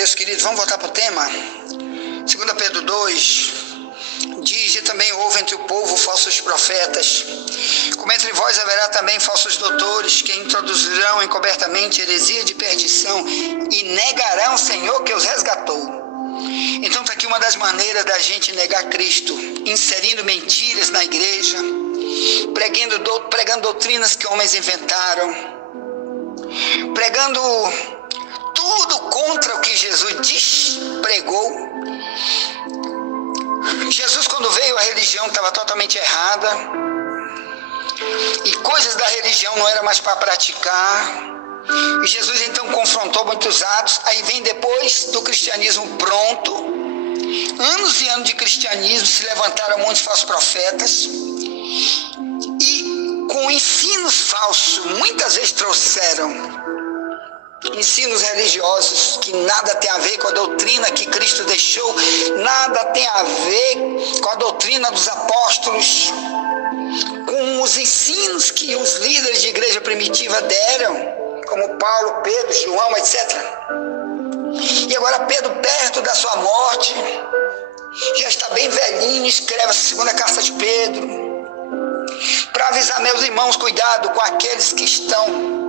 Deus, queridos. Vamos voltar para o tema. 2 Pedro 2 diz: e também houve entre o povo falsos profetas, como entre vós haverá também falsos doutores, que introduzirão encobertamente heresia de perdição e negarão o Senhor que os resgatou. Então está aqui uma das maneiras da gente negar Cristo: inserindo mentiras na igreja, pregando doutrinas que homens inventaram, pregando tudo contra o que Jesus pregou. Jesus, quando veio, a religião estava totalmente errada, e coisas da religião não era mais para praticar. E Jesus então confrontou muitos atos. Aí vem depois do cristianismo pronto, anos e anos de cristianismo, se levantaram muitos falsos profetas, e com ensinos falsos, muitas vezes trouxeram ensinos religiosos que nada tem a ver com a doutrina que Cristo deixou, nada tem a ver com a doutrina dos apóstolos, com os ensinos que os líderes de igreja primitiva deram, como Paulo, Pedro, João, etc. E agora Pedro, perto da sua morte, já está bem velhinho, escreve a segunda carta de Pedro, para avisar meus irmãos: cuidado com aqueles que estão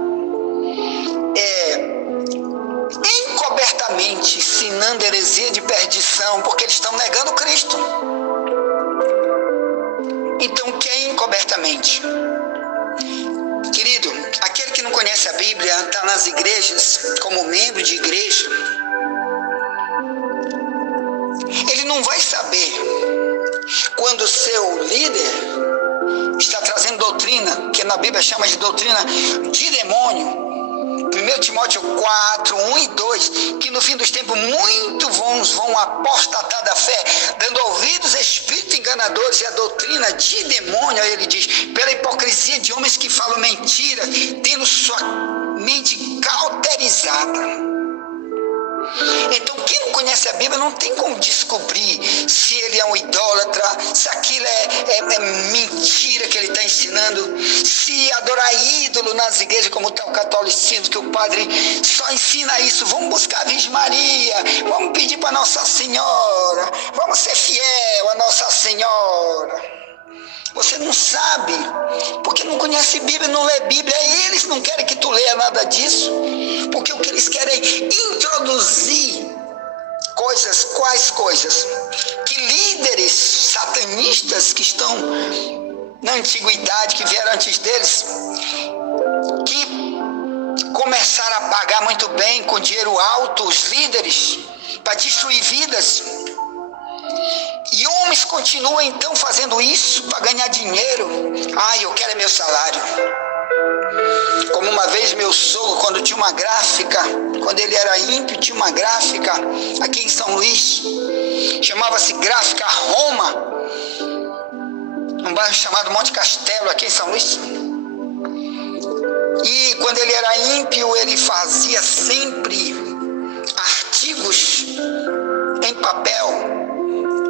encobertamente ensinando heresia de perdição, porque eles estão negando Cristo. Então, o que é encobertamente? Querido, aquele que não conhece a Bíblia, está nas igrejas como membro de igreja, ele não vai saber quando o seu líder está trazendo doutrina, que na Bíblia chama de doutrina de demônio. 1 Timóteo 4, 1 e 2, que no fim dos tempos muitos vão apostatar da fé, dando ouvidos a espíritos enganadores e a doutrina de demônio. Aí ele diz: pela hipocrisia de homens que falam mentira, tendo sua mente cauterizada. Então, quem não conhece a Bíblia não tem como descobrir se ele é um idólatra, se aquilo é mentira que ele está ensinando, se adorar ídolo nas igrejas, como está o catolicismo, que o padre só ensina isso. Vamos buscar a Virgem Maria, vamos pedir para Nossa Senhora, vamos ser fiel a Nossa Senhora. Você não sabe, porque não conhece Bíblia, não lê Bíblia. Eles não querem que tu leia nada disso, porque o que eles querem é introduzir coisas. Quais coisas? Que líderes satanistas que estão na antiguidade, que vieram antes deles, que começaram a pagar muito bem, com dinheiro alto, os líderes, para destruir vidas. E homens continuam então fazendo isso para ganhar dinheiro. Eu quero meu salário. Como uma vez meu sogro, quando tinha uma gráfica, quando ele era ímpio, tinha uma gráfica aqui em São Luís, chamava-se Gráfica Roma, num bairro chamado Monte Castelo, aqui em São Luís. E quando ele era ímpio, ele fazia sempre artigos em papel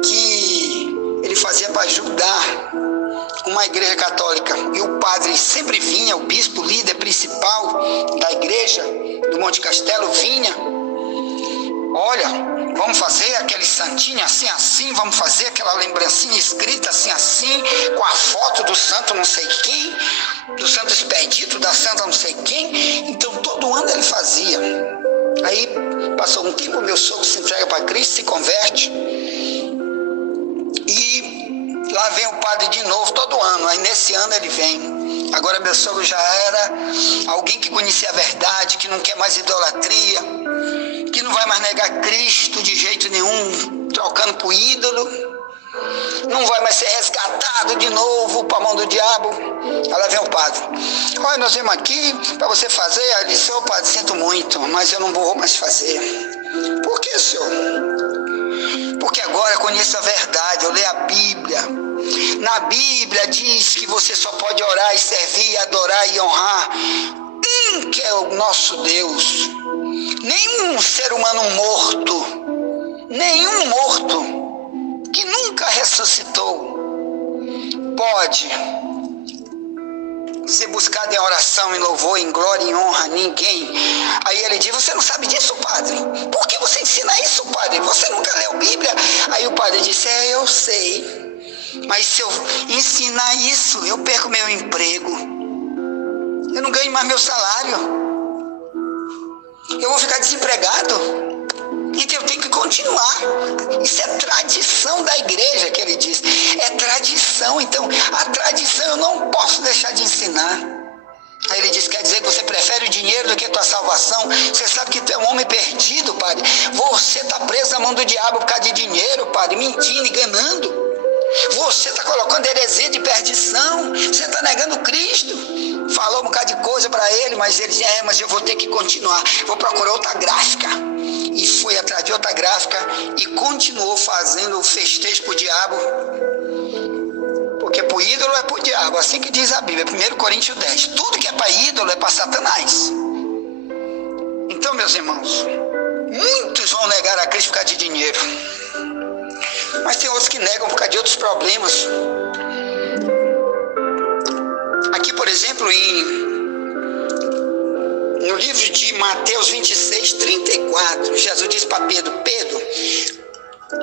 que ele fazia para ajudar uma igreja católica. E o padre sempre vinha, o bispo, líder principal da igreja do Monte Castelo, vinha: olha, vamos fazer aquele santinho assim, assim, vamos fazer aquela lembrancinha escrita assim, assim, com a foto do santo não sei quem, do santo expedito, da santa não sei quem. Então todo ano ele fazia. Aí passou um tempo, meu sogro se entrega para Cristo, se converte, e lá vem o padre de novo todo ano. Aí nesse ano ele vem. Agora meu sogro já era alguém que conhecia a verdade, que não quer mais idolatria, que não vai mais negar Cristo de jeito nenhum, trocando por ídolo, não vai mais ser resgatado de novo para a mão do diabo. Aí lá vem o padre: olha, nós vemos aqui para você fazer. Aí ele disse: ô padre, sinto muito, mas eu não vou mais fazer. Por que, senhor? Porque agora eu conheço a verdade, eu leio a Bíblia. Na Bíblia diz que você só pode orar e servir, adorar e honrar que é o nosso Deus. Nenhum ser humano morto, nenhum morto que nunca ressuscitou pode ser buscado em oração, em louvor, em glória, em honra, ninguém. Aí ele diz, você não sabe disso, padre? Por que você ensina isso, padre? Você nunca leu Bíblia? Aí o padre disse, eu sei, mas se eu ensinar isso, eu perco meu emprego, eu não ganho mais meu salário, eu vou ficar desempregado. Então eu tenho que continuar. Isso é tradição da igreja, que ele diz. É tradição. Então, a tradição eu não posso deixar de ensinar. Aí ele diz, quer dizer que você prefere o dinheiro do que a tua salvação? Você sabe que tu é um homem perdido, padre. Você está preso na mão do diabo por causa de dinheiro, padre, mentindo, enganando. Você está colocando heresia de perdição. Você está negando Cristo. Falou um bocado de coisa para ele, mas ele disse, mas eu vou ter que continuar. Vou procurar outra gráfica. E foi atrás de outra gráfica e continuou fazendo o festejo para o diabo. Porque para o ídolo é para o diabo. Assim que diz a Bíblia, 1 Coríntios 10. Tudo que é para ídolo é para Satanás. Então, meus irmãos, muitos vão negar a Cristo por causa de dinheiro. Mas tem outros que negam por causa de outros problemas. Aqui, por exemplo, no livro de Mateus 26, 34, Jesus diz para Pedro, Pedro,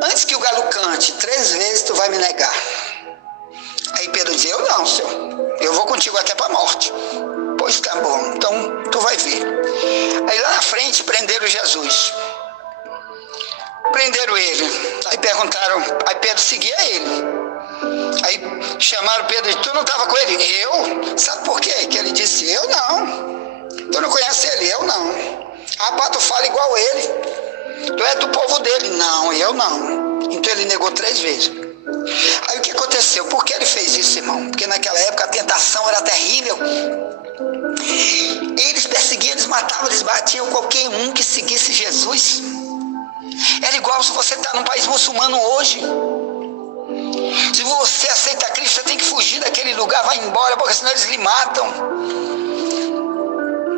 antes que o galo cante, 3 vezes tu vai me negar. Aí Pedro diz, eu não, Senhor, eu vou contigo até para a morte. Pois tá bom, então tu vai ver. Aí lá na frente prenderam Jesus. Prenderam ele. Aí perguntaram, aí Pedro seguia ele. Aí chamaram Pedro e disse, tu não estava com ele? Eu? Sabe por quê? Que ele disse, eu não. Tu não conhece ele? Eu não. Rapaz, tu fala igual ele. Tu é do povo dele? Não, eu não. Então ele negou 3 vezes. Aí o que aconteceu? Por que ele fez isso, irmão? Porque naquela época a tentação era terrível. Eles perseguiam, eles matavam, eles batiam qualquer um que seguisse Jesus. Era igual se você está num país muçulmano hoje. Se você aceita Cristo, você tem que fugir daquele lugar, vai embora, porque senão eles lhe matam.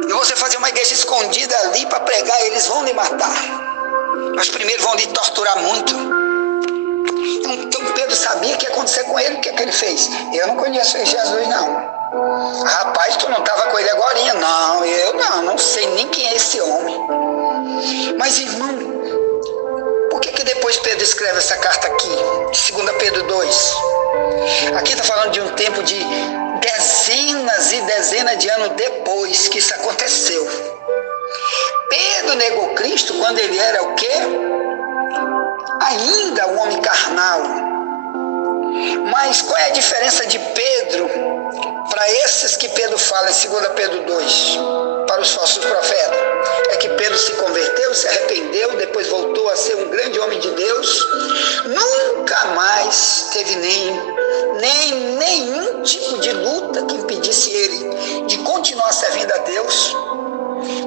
E você fazer uma igreja escondida ali para pregar, eles vão lhe matar. Mas primeiro vão lhe torturar muito. Então Pedro sabia o que ia acontecer com ele. O que é que ele fez? Eu não conheço Jesus, não. Rapaz, tu não estava com ele agorinha? Não, eu não sei nem quem é esse homem. Mas, irmão, por que depois Pedro escreve essa carta aqui, de 2 Pedro 2? Aqui está falando de um tempo de dezenas e dezenas de anos depois que isso aconteceu. Pedro negou Cristo quando ele era o quê? Ainda um homem carnal. Mas qual é a diferença de Pedro para esses que Pedro fala em 2 Pedro 2, para os falsos profetas? É que Pedro se converteu, se arrependeu, depois voltou a ser um grande homem de Deus, nunca mais teve nenhum tipo de luta que impedisse ele de continuar servindo a Deus.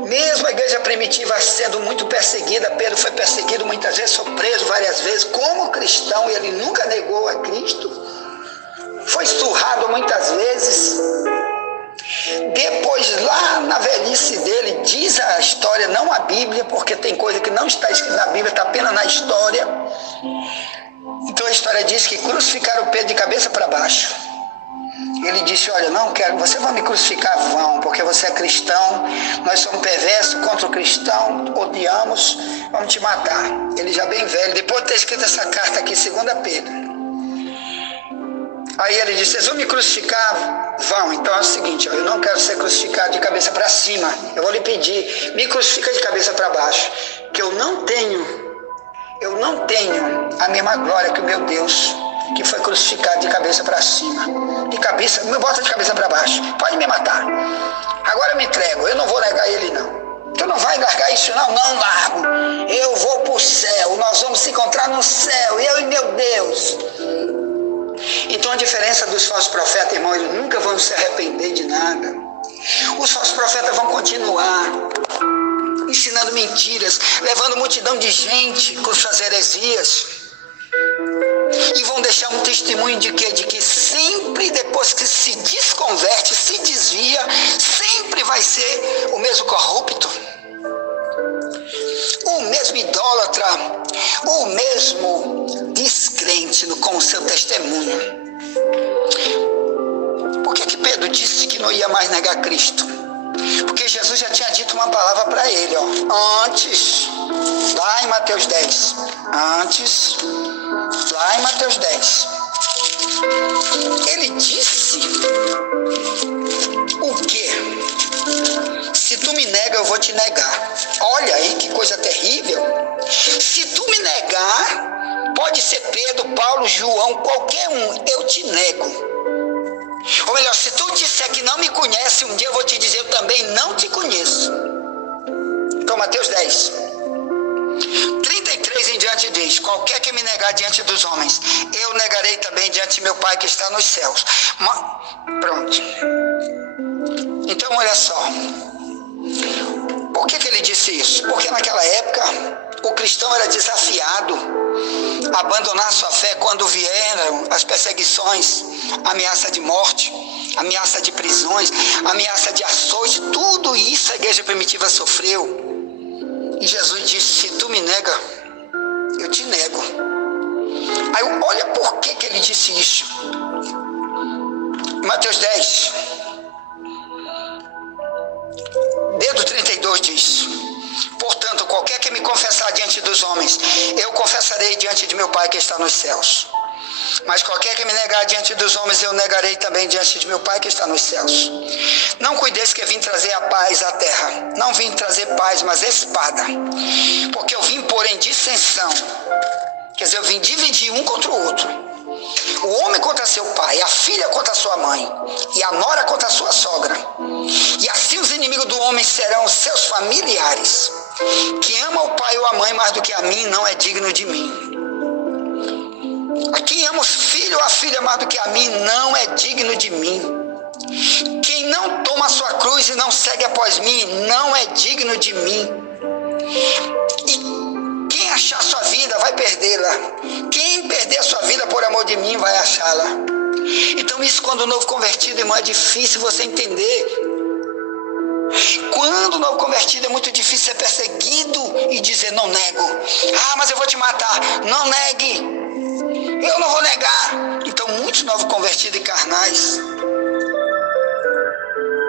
Mesmo a igreja primitiva sendo muito perseguida, Pedro foi perseguido muitas vezes, foi preso várias vezes como cristão, e ele nunca negou a Cristo. Foi surrado muitas vezes. Depois, lá na velhice dele, diz a história, não a Bíblia, porque tem coisa que não está escrita na Bíblia, está apenas na história. Então a história diz que crucificaram Pedro de cabeça para baixo. Ele disse, olha, não quero, vocês vão me crucificar, vão, porque você é cristão, nós somos perversos contra o cristão, odiamos, vamos te matar. Ele já bem velho, depois de ter escrito essa carta aqui, 2 Pedro. Aí ele disse, vocês vão me crucificar? Vão, então é o seguinte, eu não quero ser crucificado de cabeça para cima, eu vou lhe pedir, me crucifica de cabeça para baixo, que eu não tenho a mesma glória que o meu Deus, que foi crucificado de cabeça para cima, de cabeça, me bota de cabeça para baixo, pode me matar, agora eu me entrego, eu não vou negar ele não, tu não vai largar isso não largo, eu vou para o céu, nós vamos se encontrar no céu, eu e meu Deus. Então a diferença dos falsos profetas, irmão, eles nunca vão se arrepender de nada. Os falsos profetas vão continuar ensinando mentiras, levando multidão de gente com suas heresias. E vão deixar um testemunho de quê? De que sempre depois que se desconverte, se desvia, sempre vai ser o mesmo corrupto, o mesmo idólatra, o mesmo descrente com o seu testemunho. Por que Pedro disse que não ia negar Cristo? Porque Jesus já tinha dito uma palavra para ele, ó. Antes, lá em Mateus 10. Antes, lá em Mateus 10. Ele disse o quê? Se tu me nega, eu vou te negar. Olha aí que coisa terrível. Se tu me negar, pode ser Pedro, Paulo, João, qualquer um, eu te nego. Ou melhor, se tu disser que não me conhece, um dia eu vou te dizer, eu também não te conheço. Então, Mateus 10, 33 em diante diz: qualquer que me negar diante dos homens, eu negarei também diante de meu Pai que está nos céus. Pronto. Então, olha só. Por que ele disse isso? Porque naquela época, o cristão era desafiado a abandonar sua fé quando vieram as perseguições, ameaça de morte, ameaça de prisões, ameaça de açoite, tudo isso a igreja primitiva sofreu. E Jesus disse: se tu me nega, eu te nego. Aí olha por que ele disse isso. Mateus 10, dedo 32 diz: portanto, qualquer que me confessar diante dos homens, eu confessarei diante de meu Pai que está nos céus. Mas qualquer que me negar diante dos homens, eu negarei também diante de meu Pai que está nos céus. Não cuideis que eu vim trazer a paz à terra. Não vim trazer paz, mas espada. Porque eu vim pôr em dissensão. Quer dizer, eu vim dividir um contra o outro. O homem contra seu pai, a filha contra sua mãe, e a nora contra sua sogra. E assim os inimigos do homem serão seus familiares. Quem ama o pai ou a mãe mais do que a mim, não é digno de mim. Quem ama o filho ou a filha mais do que a mim, não é digno de mim. Quem não toma a sua cruz e não segue após mim, não é digno de mim. E quem achar sua vida, vai perdê-la. Quem perder a sua vida por amor de mim, vai achá-la. Então isso, quando o novo convertido, irmão, é difícil você entender. Quando o novo convertido é muito difícil ser perseguido e dizer: não nego. Ah, mas eu vou te matar. Não negue. Eu não vou negar. Então muitos novos convertidos e carnais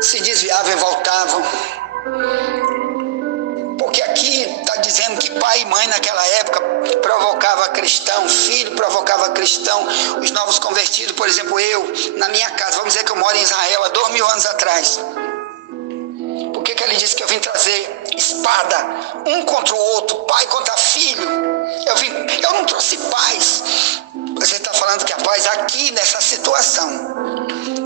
se desviavam e voltavam. Porque aqui está dizendo que pai e mãe naquela época provocava cristão, filho provocava cristão. Os novos convertidos, por exemplo, eu, na minha casa, vamos dizer que eu moro em Israel há 2000 anos atrás. Por que ele disse que eu vim trazer espada, um contra o outro, pai contra filho? Eu não trouxe paz. Você está falando que a paz aqui nessa situação,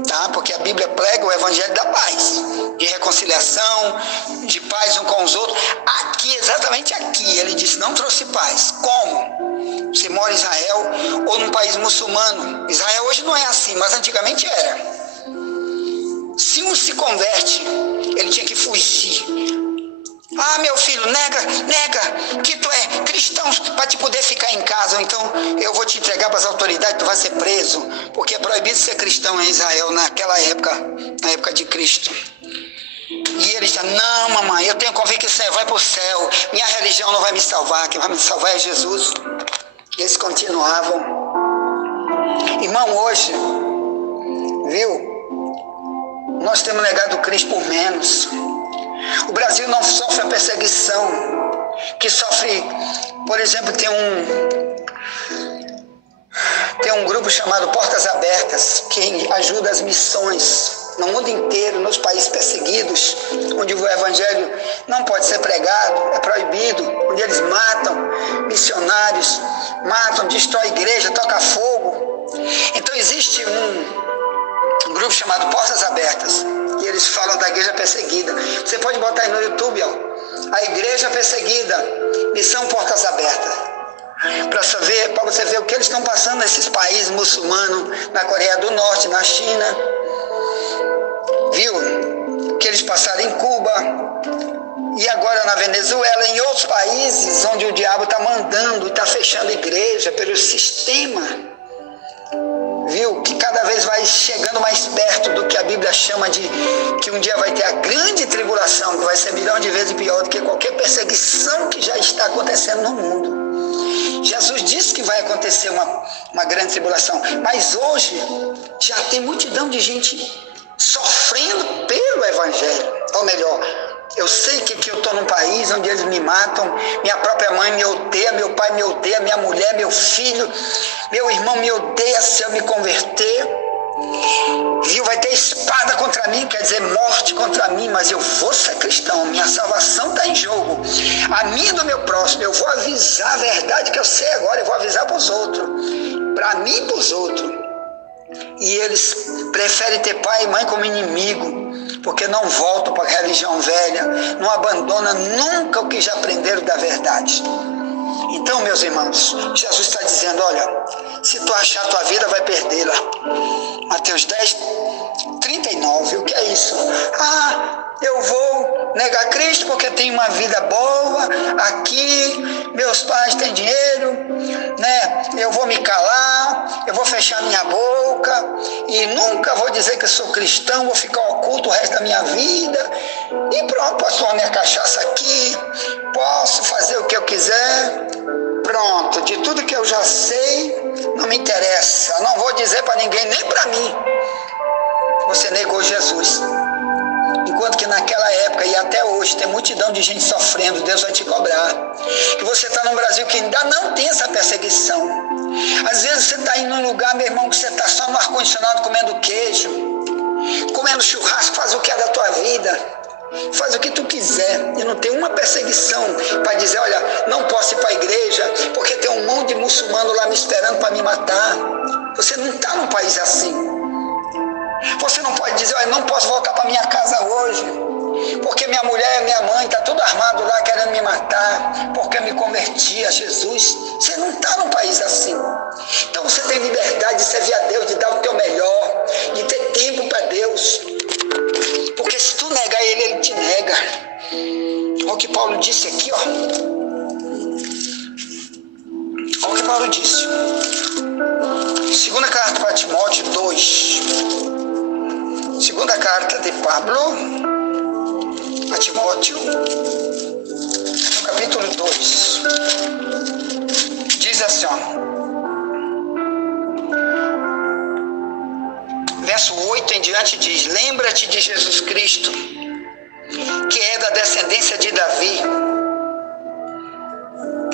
tá? Porque a Bíblia prega o evangelho da paz, de reconciliação, de paz um com os outros. Aqui, exatamente aqui, ele disse: não trouxe paz. Como? Você mora em Israel ou num país muçulmano? Israel hoje não é assim, mas antigamente era. Se um se converte, ele tinha que fugir. Ah, meu filho, nega que tu é cristão para te poder ficar em casa. Ou então eu vou te entregar para as autoridades, tu vai ser preso. Porque é proibido ser cristão em Israel naquela época, na época de Cristo. E ele disse: não, mamãe, eu tenho convicção, vai para o céu. Minha religião não vai me salvar, quem vai me salvar é Jesus. E eles continuavam. Irmão, hoje, viu? Nós temos negado Cristo por menos. O Brasil não sofre a perseguição que sofre, por exemplo, tem um grupo chamado Portas Abertas, que ajuda as missões no mundo inteiro, nos países perseguidos, onde o evangelho não pode ser pregado, é proibido, onde eles matam missionários, destrói a igreja, toca fogo. Então existe um grupo chamado Portas Abertas, e eles falam da igreja perseguida. Você pode botar aí no YouTube, ó, a igreja perseguida, missão Portas Abertas, para você ver o que eles estão passando nesses países muçulmanos, na Coreia do Norte, na China, viu? O que eles passaram em Cuba, e agora na Venezuela, em outros países onde o diabo está mandando e está fechando igreja pelo sistema, viu? Que cada vez vai chegando mais perto do que a Bíblia chama de que um dia vai ter a grande tribulação, que vai ser milhão de vezes pior do que qualquer perseguição que já está acontecendo no mundo. Jesus disse que vai acontecer uma grande tribulação, mas hoje já tem multidão de gente sofrendo pelo evangelho. Ou melhor, eu sei que eu estou num país onde eles me matam, minha própria mãe me odeia, meu pai me odeia, minha mulher, meu filho, meu irmão me odeia se eu me converter. Viu, vai ter espada contra mim, quer dizer, morte contra mim, mas eu vou ser cristão, minha salvação está em jogo. A minha e do meu próximo, eu vou avisar a verdade que eu sei agora, eu vou avisar para os outros, para mim e para os outros. E eles preferem ter pai e mãe como inimigo, porque não voltam para a religião velha, não abandonam nunca o que já aprenderam da verdade. Então, meus irmãos, Jesus está dizendo, olha, se tu achar a tua vida, vai perdê-la. Mateus 10, 39, o que é isso? Eu vou negar Cristo porque tenho uma vida boa aqui, meus pais têm dinheiro, né? Eu vou me calar, eu vou fechar minha boca e nunca vou dizer que eu sou cristão, vou ficar oculto o resto da minha vida e pronto, posso tomar minha cachaça aqui, posso fazer o que eu quiser, pronto, de tudo que eu já sei, não me interessa, não vou dizer para ninguém, nem para mim. Você negou Jesus. Enquanto que naquela época e até hoje tem multidão de gente sofrendo, Deus vai te cobrar. E você está num Brasil que ainda não tem essa perseguição. Às vezes você está indo num lugar, meu irmão, que você está só no ar-condicionado comendo queijo, comendo churrasco, faz o que é da tua vida, faz o que tu quiser. E não tem uma perseguição para dizer, olha, não posso ir para a igreja, porque tem um monte de muçulmano lá me esperando para me matar. Você não está num país assim. Você não pode dizer, olha, não posso voltar para minha casa hoje, porque minha mulher e minha mãe estão tudo armado lá querendo me matar, porque eu me converti a Jesus. Você não está num país assim. Então você tem liberdade de servir a Deus, de dar o teu melhor, de ter tempo para Deus. Porque se tu negar Ele, Ele te nega. Olha o que Paulo disse aqui, ó. Olha o que Paulo disse. Segunda carta para Timóteo 2. Segunda carta de Pablo a Timóteo, no capítulo 2, diz assim, ó, verso 8 em diante diz, lembra-te de Jesus Cristo, que é da descendência de Davi,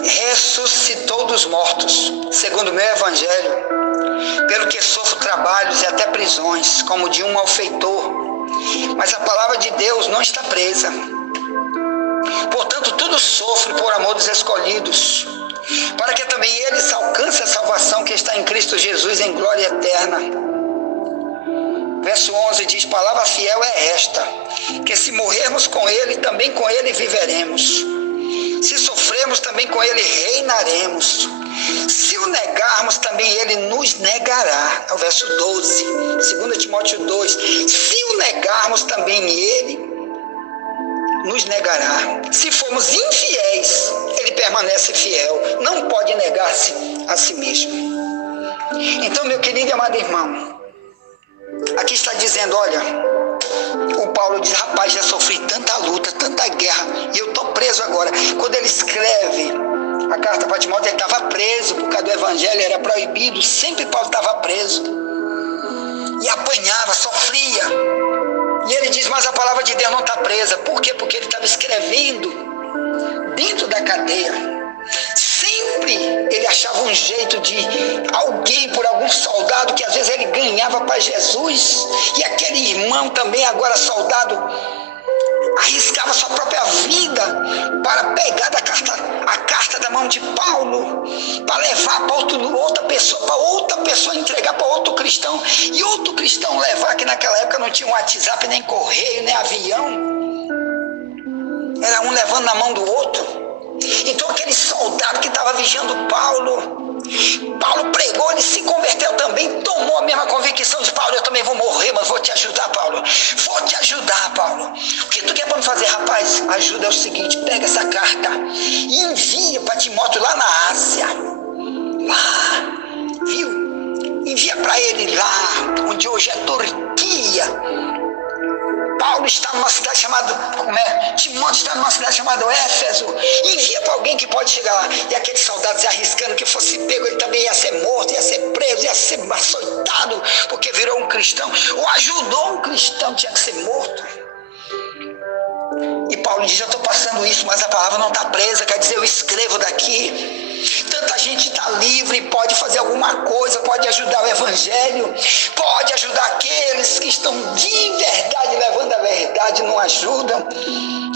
ressuscitou dos mortos, segundo o meu evangelho, pelo que sofro trabalhos e até prisões, como de um malfeitor. Mas a palavra de Deus não está presa. Portanto, tudo sofre por amor dos escolhidos, para que também eles alcancem a salvação que está em Cristo Jesus em glória eterna. Verso 11 diz, palavra fiel é esta, que se morrermos com Ele, também com Ele viveremos. Se sofremos, também com Ele reinaremos. Se o negarmos, também Ele nos negará. É o verso 12, 2 Timóteo 2. Se o negarmos, também Ele nos negará. Se formos infiéis, Ele permanece fiel. Não pode negar-se a si mesmo. Então, meu querido e amado irmão, aqui está dizendo, olha, o Paulo diz, rapaz, já sofri tanta luta, tanta guerra, e eu estou preso agora. Quando ele escreve a carta para Timóteo, ele estava preso, por causa do evangelho, era proibido, sempre Paulo estava preso, e apanhava, sofria, e ele diz, mas a palavra de Deus não está presa. Por quê? Porque ele estava escrevendo dentro da cadeia. Sempre ele achava um jeito de alguém, por algum soldado, que às vezes ele ganhava para Jesus, e aquele irmão também, agora soldado, arriscava sua própria vida para pegar a carta da mão de Paulo, para levar para outra pessoa entregar para outro cristão, e outro cristão levar, que naquela época não tinha um WhatsApp, nem correio, nem avião, era um levando na mão do outro. Então aquele soldado que estava vigiando Paulo pregou, ele se converteu também, tomou a mesma convicção de Paulo, eu também vou morrer, mas vou te ajudar, Paulo. Vou te ajudar, Paulo. O que tu quer para me fazer? Rapaz, ajuda é o seguinte, pega essa carta e envia para Timóteo lá na Ásia. Lá, viu? Envia para ele lá, onde hoje é Turquia. Paulo está numa cidade chamada, Timóteo está numa cidade chamada Éfeso, envia para alguém que pode chegar lá, e aquele soldado se arriscando que fosse pego, ele também ia ser morto, ia ser preso, ia ser açoitado, porque virou um cristão, ou ajudou um cristão, tinha que ser morto. diz, eu estou passando isso, mas a palavra não está presa, quer dizer, eu escrevo daqui. Tanta gente está livre, pode fazer alguma coisa, pode ajudar o evangelho, pode ajudar aqueles que estão de verdade levando a verdade, não ajudam.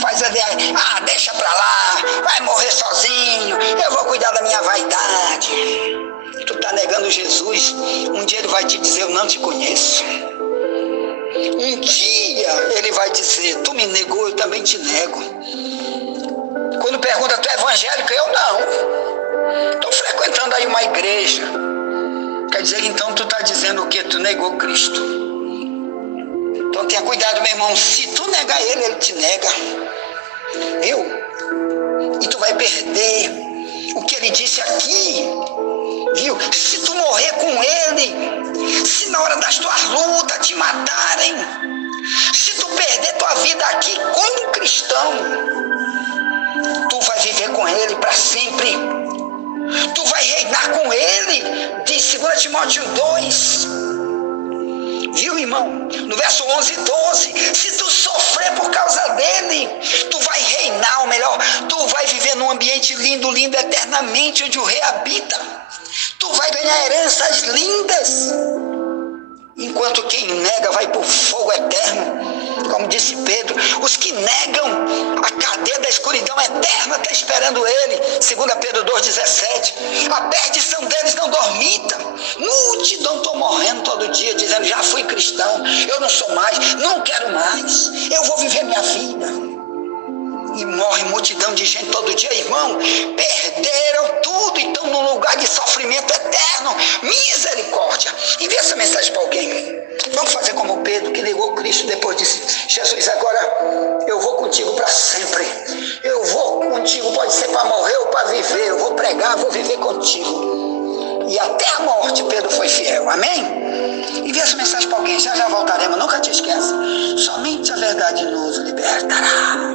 Faz a deixa pra lá, vai morrer sozinho, eu vou cuidar da minha vaidade. Tu está negando Jesus, um dia ele vai te dizer, eu não te conheço. Um dia ele vai dizer, tu me negou, eu também te nego. Quando pergunta, tu é evangélico? Eu não. Estou frequentando aí uma igreja. Quer dizer, então tu está dizendo o quê? Tu negou Cristo. Então tenha cuidado, meu irmão. Se tu negar ele, ele te nega. Viu? E tu vai perder o que ele disse aqui. Viu? Se tu morrer com ele, se na hora das tuas lutas te matarem, se tu perder tua vida aqui como cristão, tu vai viver com ele para sempre. Tu vai reinar com ele, de 2 Timóteo 2. Viu, irmão? No verso 11 e 12, se tu sofrer por causa dele, tu vai reinar, ou melhor, tu vai viver num ambiente lindo, lindo eternamente, onde o rei habita. Tu vai ganhar heranças lindas. Enquanto quem nega vai para o fogo eterno. Como disse Pedro, os que negam, a cadeia da escuridão eterna está esperando ele. 2 Pedro 2,17. A perdição deles não dormita. Multidão estão morrendo todo dia, dizendo, já fui cristão, eu não sou mais, não quero mais, eu vou viver minha vida. E morre multidão de gente todo dia, irmão. Perderam tudo e estão num lugar de sofrimento eterno. Misericórdia. Envia essa mensagem para alguém. Vamos fazer como Pedro, que negou Cristo, depois disse, Jesus, agora eu vou contigo para sempre. Eu vou contigo, pode ser para morrer ou para viver. Eu vou pregar, vou viver contigo. E até a morte Pedro foi fiel. Amém? Envia essa mensagem para alguém. Já voltaremos. Nunca te esqueça. Somente a verdade nos libertará.